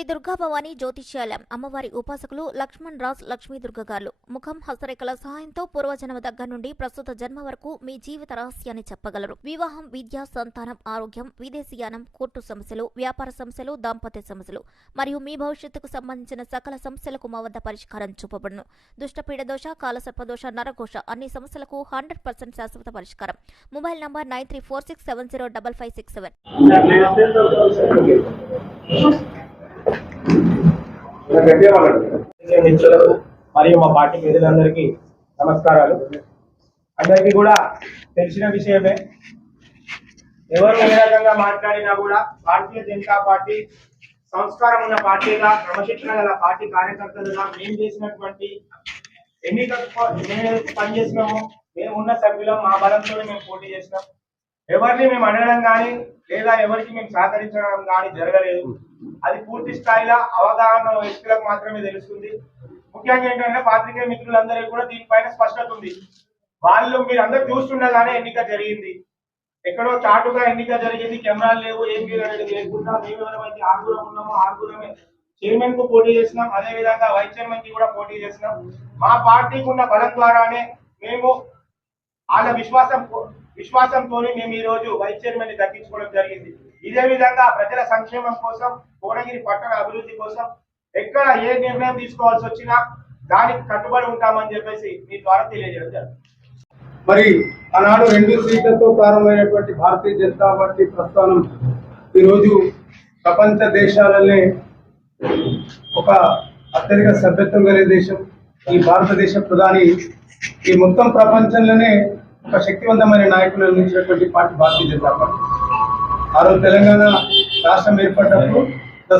శ్రీ దుర్గా భవానీ జ్యోతిష్యాలయం అమ్మవారి ఉపాసకులు లక్ష్మణ్ రాజ్ లక్ష్మీ దుర్గ గారు ముఖం హస్తరేఖల సహాయంతో పూర్వజన్మ దగ్గర నుండి ప్రస్తుత జన్మ వరకు మీ జీవిత రహస్యాన్ని చెప్పగలరు. వివాహం, విద్య, సంతానం, ఆరోగ్యం, విదేశీయానం, కోర్టు సమస్యలు, వ్యాపార సమస్యలు, దాంపత్య సమస్యలు మరియు మీ భవిష్యత్తుకు సంబంధించిన సకల సమస్యలకు మా వద్ద పరిష్కారం చూపబడును. దుష్టపీడ దోష, కాలసర్పదోష, నరఘోష అన్ని సమస్యలకు 100% శాశ్వత పరిష్కారం. Mobile number 9346705567. మిత్రులకు మరియు మా పార్టీ ప్రజలందరికీ నమస్కారాలు. అందరికీ కూడా తెలిసిన విషయమే, ఎవరు ఏ రకంగా మాట్లాడినా కూడా భారతీయ జనతా పార్టీ సంస్కారం ఉన్న పార్టీగా, క్రమశిక్షణ గల పార్టీ కార్యకర్తలుగా మేము చేసినటువంటి ఎన్నికలకు మేము పనిచేసినాము. మేము ఉన్న సభ్యులం, మా బలంతోనే మేము పోటీ చేసినాం. ఎవరిని మేము అడగడం కానీ లేదా ఎవరికి మేము సహకరించడం కానీ జరగలేదు. అది పూర్తి స్థాయిలో అవగాహన వ్యక్తులకు మాత్రమే తెలుస్తుంది. ముఖ్యంగా ఏంటంటే పాత్రికేయ మిత్రులందరికీ కూడా దీనిపైన స్పష్టత ఉంది. వాళ్ళు మీరు అందరూ చూస్తుండగానే ఎన్నిక జరిగింది, ఎక్కడో చాటుగా ఎన్నిక జరిగింది, కెమెరాలు లేవు, ఏం లేకుండా మేము ఎవరైతే ఆరుగురం ఉన్నామో ఆరుగురమే చైర్మన్ కు పోటీ చేసినాం. అదే విధంగా వైస్ చైర్మన్ కి కూడా పోటీ చేసినాం. మా పార్టీకి ఉన్న బలం ద్వారానే మేము వాళ్ళ విశ్వాసంతో మేము ఈ రోజు వైస్ చైర్మన్ ని దక్కించుకోవడం జరిగింది. ఇదే విధంగా ప్రజల సంక్షేమం కోసం, కోటగిరి పట్టణ అభివృద్ధి కోసం ఎక్కడ ఏ నిర్ణయం తీసుకోవాల్సి వచ్చినా దానికి కట్టుబడి ఉంటామని చెప్పేసి మీ ద్వారా తెలియజేయడం జరుగుతుంది. మరి ఆనాడు 2 సీట్లతో ప్రారంభమైనటువంటి భారతీయ జనతా పార్టీ ప్రస్థానం ఈరోజు ప్రపంచ దేశాలనే ఒక అత్యధిక సభ్యత్వం కలిగిన దేశం. ఈ భారతదేశ ప్రధాని ఈ మొత్తం ప్రపంచంలోనే ఒక శక్తివంతమైన నాయకులు అందించినటువంటి పార్టీ భారతీయ జనతా పార్టీ. ఆ రోజు తెలంగాణ రాష్ట్రం ఏర్పడినప్పుడు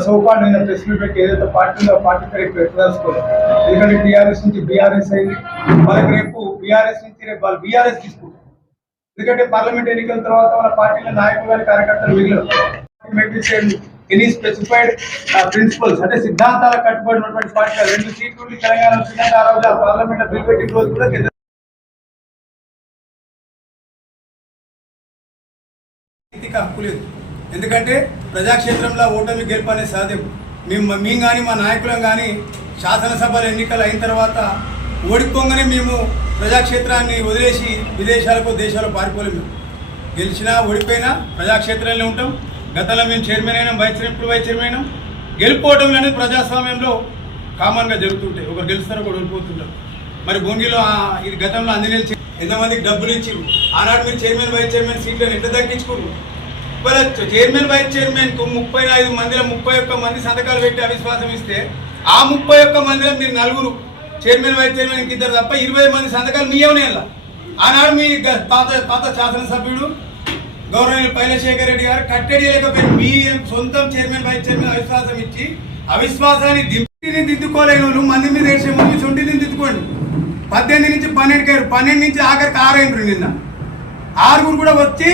సోపాటు నిన్న ప్రెస్ మీట్ పెట్టి ఏదైతే పార్టీ ఉందో ఆ పార్టీ పేరు పెట్టదలుచుకోలేదు. ఎందుకంటే టీఆర్ఎస్ నుంచి బీఆర్ఎస్ అయింది, వాళ్ళకి రేపు బీఆర్ఎస్ నుంచి రేపు వాళ్ళు బీఆర్ఎస్ తీసుకుంటారు. ఎందుకంటే పార్లమెంట్ ఎన్నికల తర్వాత వాళ్ళ పార్టీల నాయకులు కానీ కార్యకర్తలు మిగిలిన ఎనీ స్పెసిఫైడ్ ప్రిన్సిపల్స్ అంటే సిద్ధాంతాలకు కట్టుబడినటువంటి పార్టీ 2 సీట్లు తెలంగాణ వచ్చిందంటే ఆ రోజు ఆ పార్లమెంట్ బిల్ పెట్టిన రోజు కూడా హక్కు లేదు. ఎందుకంటే ప్రజాక్షేత్రంలో ఓటమి గెలుపు అనేది సాధ్యం. మేము కానీ మా నాయకులం కానీ శాసనసభల ఎన్నికలు అయిన తర్వాత ఓడిపోగానే మేము ప్రజాక్షేత్రాన్ని వదిలేసి విదేశాలకు దేశాలకు పారిపోలేము. గెలిచినా ఓడిపోయినా ప్రజాక్షేత్రంలో ఉంటాం. గతంలో మేము చైర్మన్ అయినాం, వైస్ చైర్మన్ అయినాం. గెలుపోవటం అనేది ప్రజాస్వామ్యంలో కామన్గా జరుగుతుంటాయి. ఒకరు గెలుస్తారు, ఒకరు ఓడిపోతుంటారు. మరి భోంగిలో ఇది గతంలో అంజనేయులు ఎంతమందికి డబ్బులు ఇచ్చారు. ఆనాడు మీరు చైర్మన్ వైస్ చైర్మన్ సీట్లను ఎంత దక్కించుకోరు. ఇవాళ చైర్మన్ వైస్ చైర్మన్ కు 35 మందిలో 31 మంది సంతకాలు పెట్టి అవిశ్వాసం ఇస్తే ఆ 31 మందిలో మీరు 4 చైర్మన్ వైస్ చైర్మన్ కి 2 తప్ప 20 మంది సంతకాలు మీయవనే. ఆనాడు మీ పాత శాసనసభ్యుడు గౌరవనీయులు పైలశేఖర్ రెడ్డి గారు కట్టడి లేకపోయినా మీ సొంతం చైర్మన్ వైస్ చైర్మన్ అవిశ్వాసం ఇచ్చి అవిశ్వాసాన్ని దిద్దుకోలేని వాళ్ళు మంది మీద వేసే ముందు సొంటిని దిద్దుకోండి. 18 నుంచి 12 12 నుంచి ఆఖరికి 6 అయినరు. నిన్న 6 కూడా వచ్చి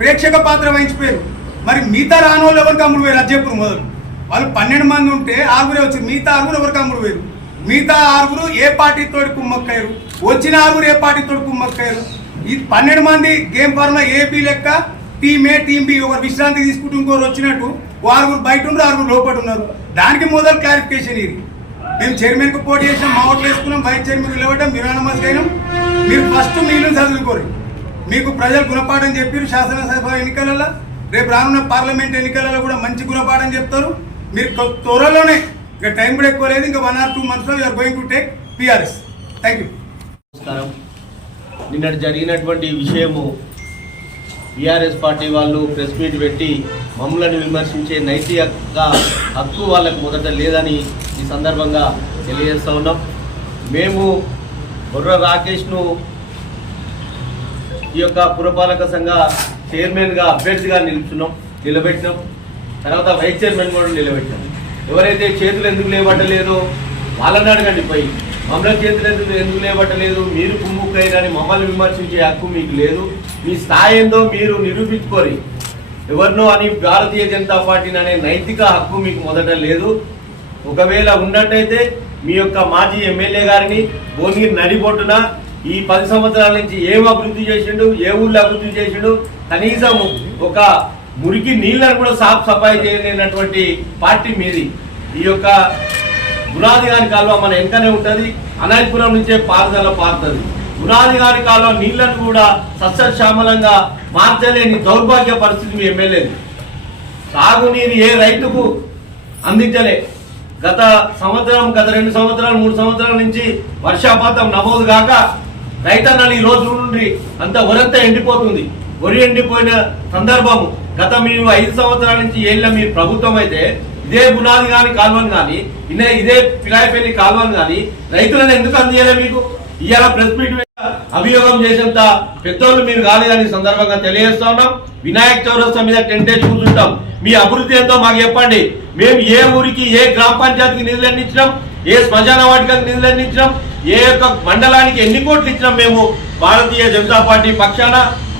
ప్రేక్షక పాత్ర వహించిపోయారు. మరి మిగతా రాని వాళ్ళు ఎవరికి అమ్ముడు పోయారు అది చెప్పురు. మొదలు వాళ్ళు 12 మంది ఉంటే 6 వచ్చి మిగతా 6 ఎవరికి అమ్ముడు పోయారు. మిగతా 6 ఏ పార్టీతో కుమ్మక్కయ్యారు, వచ్చిన 6 ఏ పార్టీతో కుమ్మక్కయ్యారు. ఈ 12 మంది గేమ్ ఫార్ములా ఏపీ లెక్క టీమ్ ఏ టీమ్ బి ఒకరు విశ్రాంతి తీసుకుంటూ ఇంకోరు వచ్చినట్టు 6 బయట ఉన్నారు, 6 లోపల ఉన్నారు. దానికి మొదలు క్లారిఫికేషన్ ఇది. మేము చైర్మన్ కు పోటీ చేసినాం, మా ఓట్లు వేసుకున్నాం, వైస్ చైర్మన్ నిలబడ్డాం, యునానిమస్ అయినాం. మీరు ఫస్ట్ మీరు చదువుకోరు. మీకు ప్రజలు గుణపాఠం చెప్పారు శాసనసభ ఎన్నికలలో, రేపు రానున్న పార్లమెంట్ ఎన్నికలలో కూడా మంచి గుణపాఠం చెప్తారు. మీరు త్వరలోనే, ఇంకా టైం కూడా ఎక్కువ లేదు, ఇంకా 1 or 2 months లో you are going to take PRS. Thank you. నమస్కారం. నిన్నటి జరిగినటువంటి విషయము బీఆర్ఎస్ పార్టీ వాళ్ళు ప్రెస్ మీట్ పెట్టి మమ్మల్ని విమర్శించే నైతిక హక్కు వాళ్ళకు మొదట లేదని ఈ సందర్భంగా తెలియజేస్తూ ఉన్నాం. మేము బొర్ర రాకేష్ను ఈ యొక్క పురపాలక సంఘ చైర్మన్గా అభ్యర్థిగా నిలబెట్టినాం. తర్వాత వైస్ చైర్మన్ కూడా నిలబెట్టినాం. ఎవరైతే చేతులు ఎందుకు లేబట్టలేదో వాళ్ళని అడగండి. పోయి మమ్మల్ని చేతులు ఎందుకు లేబట్టలేదు, మీరు కుమ్ముక్కైనా మమ్మల్ని విమర్శించే హక్కు మీకు లేదు. మీ స్థాయి ఏందో మీరు నిరూపించుకోరి. ఎవరినో అని భారతీయ జనతా పార్టీని అనే నైతిక హక్కు మీకు మొదట లేదు. ఒకవేళ ఉన్నట్టయితే మీ యొక్క మాజీ ఎమ్మెల్యే గారిని భువనగిరి నడిబొట్టున ఈ 10 సంవత్సరాల నుంచి ఏం అభివృద్ధి చేసిండు, ఏ ఊళ్ళో అభివృద్ధి చేసిండు, కనీసం ఒక మురికి నీళ్లను కూడా సాఫ్ సఫాయి చేయలేనటువంటి పార్టీ మీది. ఈ యొక్క గుణాది గారి కాలువ మన వెంకనే ఉంటుంది. అనాయపురం నుంచే పారుదల పారుతుంది. గుణాది గారి కాలువ నీళ్లను కూడా సస్యశ్యామలంగా మార్చలేని దౌర్భాగ్య పరిస్థితి మీ ఎమ్మెల్యేది. సాగునీరు ఏ రైతుకు అందించలే. గత 2 సంవత్సరాలు 3 సంవత్సరాల నుంచి వర్షాపాతం నమోదు కాక రైతన్నలు ఈ రోజు నుండి అంత వరంతా ఎండిపోతుంది. వరి ఎండిపోయిన సందర్భం గత మీరు 5 సంవత్సరాల నుంచి ఏళ్ళ మీ ప్రభుత్వం అయితే ఇదే బునాది గాని కాలువను కానీ ఇదే పిలాయపల్లి కాలువను కానీ రైతులను ఎందుకు అందించలే? మీకు ఇవాళ ప్రెస్ మీట్ అభియోగం చేసేంత పెద్దోళ్ళు మీరు కాలేదని సందర్భంగా తెలియజేస్తా ఉన్నాం. వినాయక చౌరస్తా మీద టెంట్ వేసి కూర్చుంటాం. మీ అభివృద్ధి ఎంతో మాకు చెప్పండి. మేము ఏ ఊరికి ఏ గ్రామ పంచాయతీకి నిధులు ఎన్ని ఇచ్చినాం, ఏ శ్మశాన వాటికకు నిధులు ఎన్ని ఇచ్చినాం, ఏ యొక్క మండలానికి ఎన్ని కోట్లు ఇచ్చినాం, మేము భారతీయ జనతా పార్టీ పక్షాన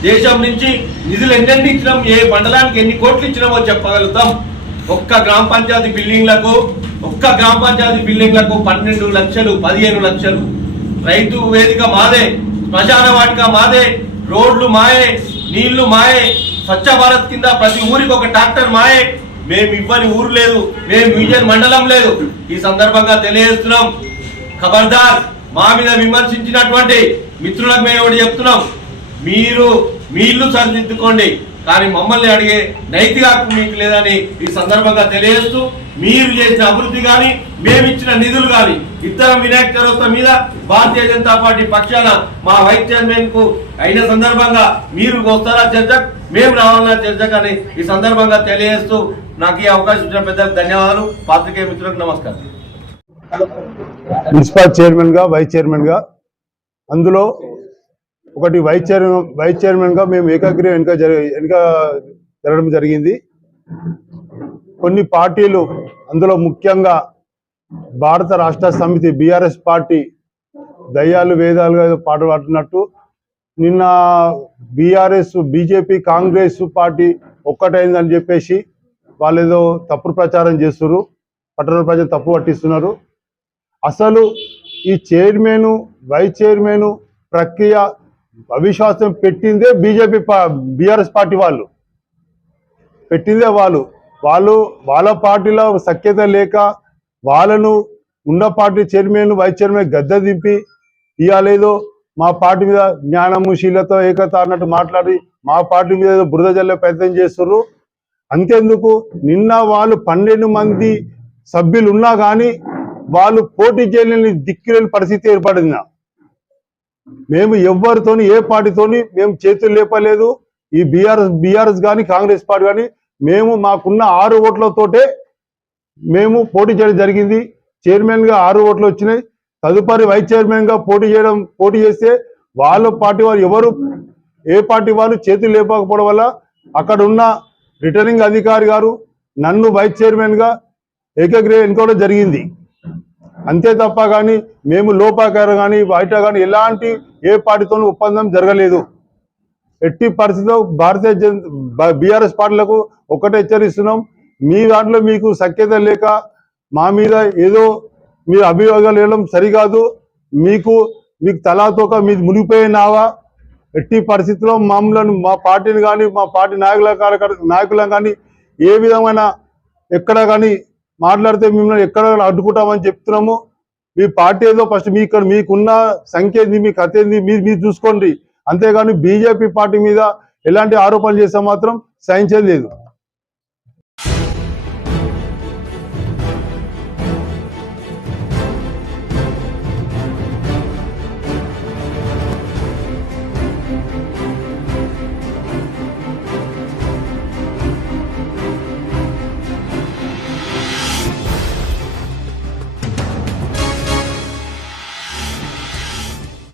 దేశం నుంచి నిధులు ఎన్ని ఇచ్చినాం, ఏ మండలానికి ఎన్ని కోట్లు ఇచ్చినామో చెప్పగలుగుతాం. ఒక్క గ్రామ పంచాయతీ బిల్డింగ్లకు 12 లక్షలు 15 లక్షలు. రైతు వేదిక మాదే, శ్మశాన వాటిక మాదే, రోడ్లు మాయే, నీళ్లు మాయే, స్వచ్ఛ భారత్ కింద ప్రతి ఊరికి ఒక ట్రాక్టర్ మాయే. మేము ఇవ్వని ఊరు లేదు, మేము విజయన్ మండలం లేదు. ఈ సందర్భంగా తెలియజేస్తున్నాం, ఖబర్దార్. మా మీద విమర్శించినటువంటి మిత్రులకు మేము ఒకటి చెప్తున్నాం, మీరు మీ ఇల్లు సరిదిద్దుకోండి, కానీ మమ్మల్ని అడిగే నైతిక హక్కు మీకు లేదని ఈ సందర్భంగా తెలియజేస్తూ, మీరు చేసిన అభివృద్ధి కానీ మేము ఇచ్చిన నిధులు కానీ ఇద్దరం వినాయక చవితి మీద భారతీయ జనతా పార్టీ పక్షాన మా వైస్ చైర్మన్ కు అయిన సందర్భంగా మీరు వస్తారా చర్చకు, మేము రావాలన్నా చర్చకు అని ఈ సందర్భంగా తెలియజేస్తూ నాకు ఈ అవకాశం ఇచ్చిన పెద్దలకు ధన్యవాదాలు. పాత్రికేయ మిత్రులకు నమస్కారం. మున్సిపల్ చైర్మన్ గా వైస్ చైర్మన్ గా అందులో ఒకటి వైస్ చైర్మన్ గా మేము ఏకాగ్రీవం వెనుక జరగడం జరిగింది. కొన్ని పార్టీలు అందులో ముఖ్యంగా భారత రాష్ట్ర సమితి బీఆర్ఎస్ పార్టీ దయ్యాలు వేదాలుగా పాట పాడుతున్నట్టు నిన్న బీజేపీ కాంగ్రెస్ పార్టీ ఒక్కటైందని చెప్పేసి వాళ్ళు ఏదో తప్పుడు ప్రచారం చేస్తున్నారు, పట్టణ ప్రజలు తప్పు పట్టిస్తున్నారు. అసలు ఈ చైర్మన్ వైస్ చైర్మన్ ప్రక్రియ అవిశ్వాసం పెట్టిందే బీఆర్ఎస్ పార్టీ వాళ్ళు పెట్టిందే. వాళ్ళ పార్టీలో సఖ్యత లేక వాళ్ళను ఉన్న పార్టీ చైర్మన్ వైస్ చైర్మన్ గద్దె దింపి ఇవాళేదో మా పార్టీ మీద జ్ఞానము శీలతో ఏకత అన్నట్టు మాట్లాడి మా పార్టీ మీద ఏదో బురద జల్లే ప్రయత్నం చేస్తున్నారు. అంతేందుకు నిన్న వాళ్ళు 12 మంది సభ్యులు ఉన్నా కానీ వాళ్ళు పోటీ చేయలేని దిక్కులేని పరిస్థితి ఏర్పడింది. మేము ఎవరితోని ఏ పార్టీతోని మేము చేతులు లేపలేదు. ఈ బీఆర్ఎస్ కానీ కాంగ్రెస్ పార్టీ కానీ మేము మాకున్న 6 ఓట్లతోటే మేము పోటీ చేయడం జరిగింది. చైర్మన్ గా 6 ఓట్లు వచ్చినాయి. తదుపరి వైస్ చైర్మన్ గా పోటీ చేస్తే వాళ్ళ పార్టీ వాళ్ళు ఎవరు ఏ పార్టీ వాళ్ళు చేతులు లేపకపోవడం వల్ల అక్కడ ఉన్న రిటర్నింగ్ అధికారి గారు నన్ను వైస్ చైర్మన్ గా ఏకగ్రీవం ఎన్నుకోవడం జరిగింది. అంతే తప్ప కానీ మేము లోపాకారం కానీ బయట కానీ ఎలాంటి ఏ పార్టీతోనూ ఒప్పందం జరగలేదు. ఎట్టి పరిస్థితిలో బీఆర్ఎస్ పార్టీలకు ఒక్కటే హెచ్చరిస్తున్నాం, మీ దాంట్లో మీకు సఖ్యత లేక మా మీద ఏదో మీరు అభియోగాలు వేయడం సరికాదు. మీకు తలాతోక మీది మునిగిపోయినావా? ఎట్టి పరిస్థితిలో మమ్మల్ని మా పార్టీని కానీ మా పార్టీ నాయకులను కానీ ఏ విధమైన ఎక్కడ కానీ మాట్లాడితే మిమ్మల్ని ఎక్కడ అడ్డుకుంటామని చెప్తున్నాము. మీ పార్టీ ఏదో ఫస్ట్ మీకున్న సంఖ్య ఏంది, మీ కథ ఏంది మీరు చూసుకోండి. అంతేగాని బీజేపీ పార్టీ మీద ఎలాంటి ఆరోపణలు చేస్తే మాత్రం సహించేది లేదు.